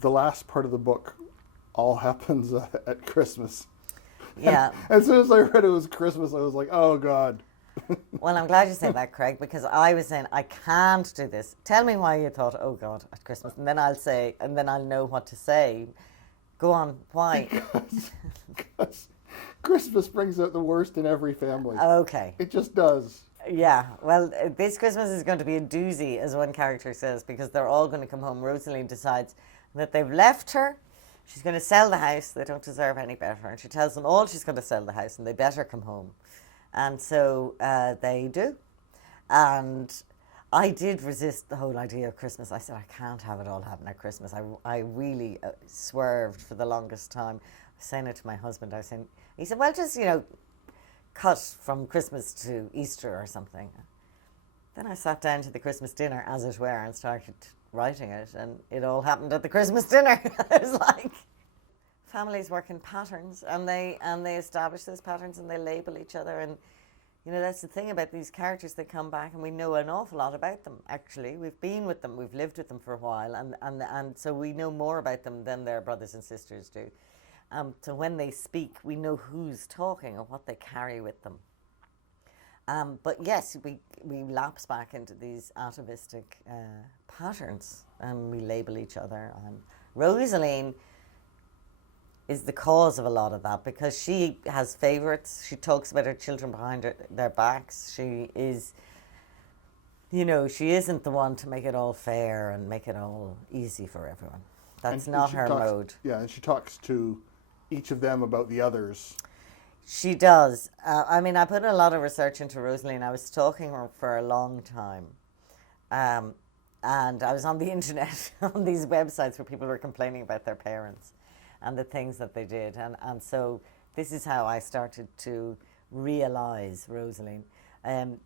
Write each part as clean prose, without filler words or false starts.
The last part of the book all happens at Christmas. Yeah. As soon as I read it was Christmas, I was like, oh God. Well, I'm glad you said that, Craig, because I was saying, I can't do this. Tell me why you thought, oh God, at Christmas. And then I'll say, and then I'll know what to say. Go on, why? Because Christmas brings out the worst in every family. Okay. It just does. Yeah, well, this Christmas is going to be a doozy, as one character says, because they're all going to come home. Rosaline decides that they've left her. She's going to sell the house. They don't deserve any better. And she tells them all she's going to sell the house and they better come home. And so they do. And I did resist the whole idea of Christmas. I said, I can't have it all happen at Christmas. I really swerved for the longest time. I was saying it to my husband. He said, well, just, cut from Christmas to Easter or something. Then I sat down to the Christmas dinner, as it were, and started writing it, and it all happened at the Christmas dinner. It was like families work in patterns, and they establish those patterns, and they label each other. And that's the thing about these characters. They come back, and we know an awful lot about them. Actually, we've been with them, we've lived with them for a while, and so we know more about them than their brothers and sisters do. So when they speak, we know who's talking and what they carry with them. But yes, we lapse back into these atavistic patterns, and we label each other. And Rosaline is the cause of a lot of that, because she has favourites. She talks about her children behind their backs. She is, she isn't the one to make it all fair and make it all easy for everyone. That's not her mode. Yeah, and she talks to each of them about the others. She does. I put a lot of research into Rosaline. I was stalking her for a long time. And I was on the internet, on these websites where people were complaining about their parents and the things that they did. And so this is how I started to realise Rosaline. In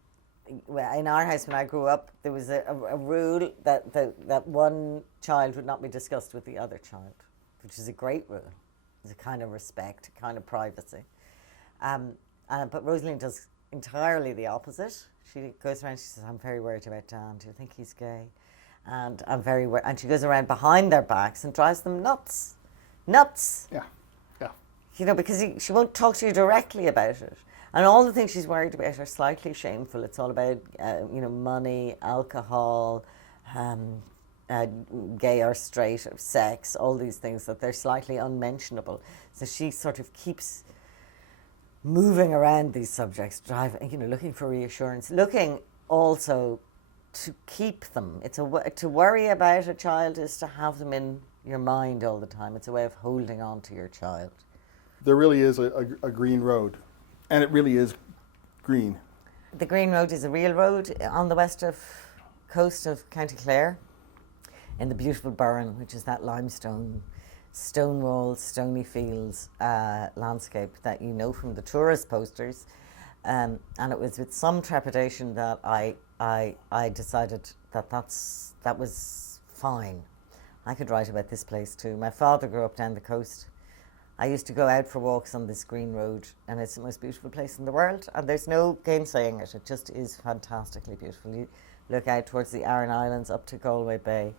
our house, when I grew up, there was a rule that one child would not be discussed with the other child, which is a great rule. It's a kind of respect, a kind of privacy. But Rosaline does entirely the opposite. She goes around, she says, I'm very worried about Dan. Do you think he's gay? And I'm very worried. And she goes around behind their backs and drives them nuts. Nuts. Yeah. Because she won't talk to you directly about it. And all the things she's worried about are slightly shameful. It's all about, money, alcohol, gay or straight, or sex, all these things that they're slightly unmentionable. So she sort of keeps moving around these subjects, driving, looking for reassurance, looking also to keep them. To worry about a child is to have them in your mind all the time. It's a way of holding on to your child. There really is a green road, and it really is green. The Green Road is a real road on the west coast of County Clare, in the beautiful Burren, which is that limestone, stone walls, stony fields landscape that you know from the tourist posters. And it was with some trepidation that I decided that was fine. I could write about this place too. My father grew up down the coast. I used to go out for walks on this green road, and it's the most beautiful place in the world, and there's no gainsaying it. It just is fantastically beautiful. You look out towards the Aran Islands up to Galway Bay,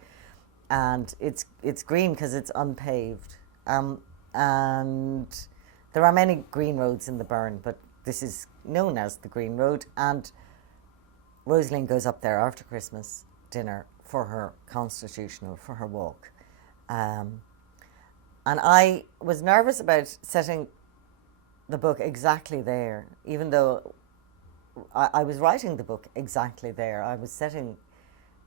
and it's green because it's unpaved. And there are many green roads in the Burren, but this is known as the Green Road. And Rosaline goes up there after Christmas dinner for her walk. And I was nervous about setting the book exactly there, even though I was writing the book exactly there. I was setting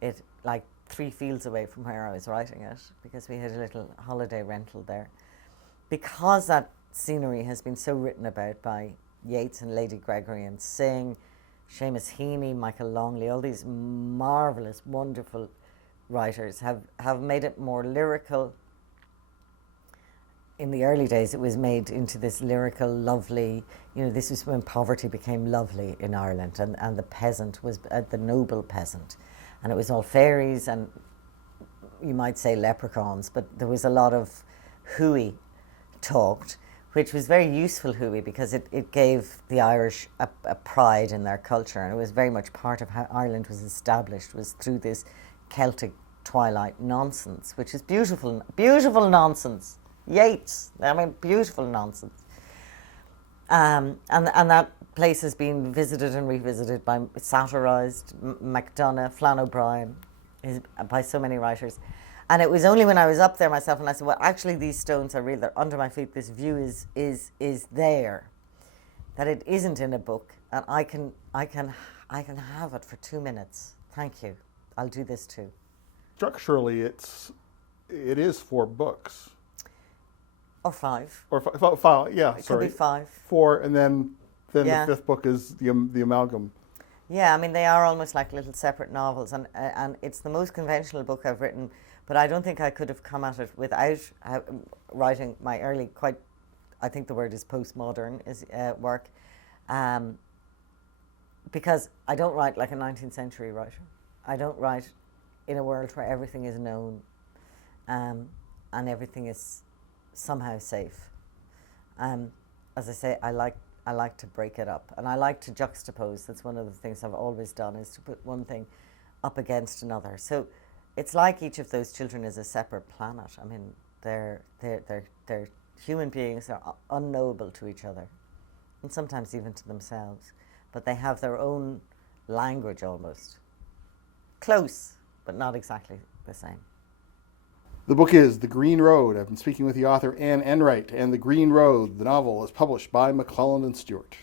it like 3 fields away from where I was writing it, because we had a little holiday rental there. Because that scenery has been so written about by Yeats and Lady Gregory and Synge, Seamus Heaney, Michael Longley, all these marvellous, wonderful writers have made it more lyrical. In the early days, it was made into this lyrical, lovely, this was when poverty became lovely in Ireland, and the peasant was the noble peasant. And it was all fairies and, you might say, leprechauns, but there was a lot of hooey talked, which was very useful hooey, because it gave the Irish a pride in their culture, and it was very much part of how Ireland was established, was through this Celtic twilight nonsense, which is beautiful, beautiful nonsense. Yeats, I mean, beautiful nonsense. And that place has been visited and revisited by, satirised, MacDonagh, Flann O'Brien, by so many writers. And it was only when I was up there myself and I said, well, actually these stones are real, they're under my feet, this view is there, that it isn't in a book, and I can have it for 2 minutes. Thank you. I'll do this too. Structurally, it is 4 books. Or 5. Or five, yeah, It sorry. could be 5. 4, and then Yeah. the 5th book is the amalgam. Yeah, I mean, they are almost like little separate novels, and it's the most conventional book I've written, but I don't think I could have come at it without writing my early, quite, I think the word is postmodern, work, because I don't write like a 19th century writer. I don't write in a world where everything is known, and everything is somehow safe. As I say, I like to break it up, and I like to juxtapose. That's one of the things I've always done, is to put one thing up against another. So it's like each of those children is a separate planet. I mean, they're human beings, are unknowable to each other, and sometimes even to themselves, but they have their own language almost. Close, but not exactly the same. The book is The Green Road. I've been speaking with the author AnneEnright, and The Green Road, the novel, is published by McClelland and Stewart.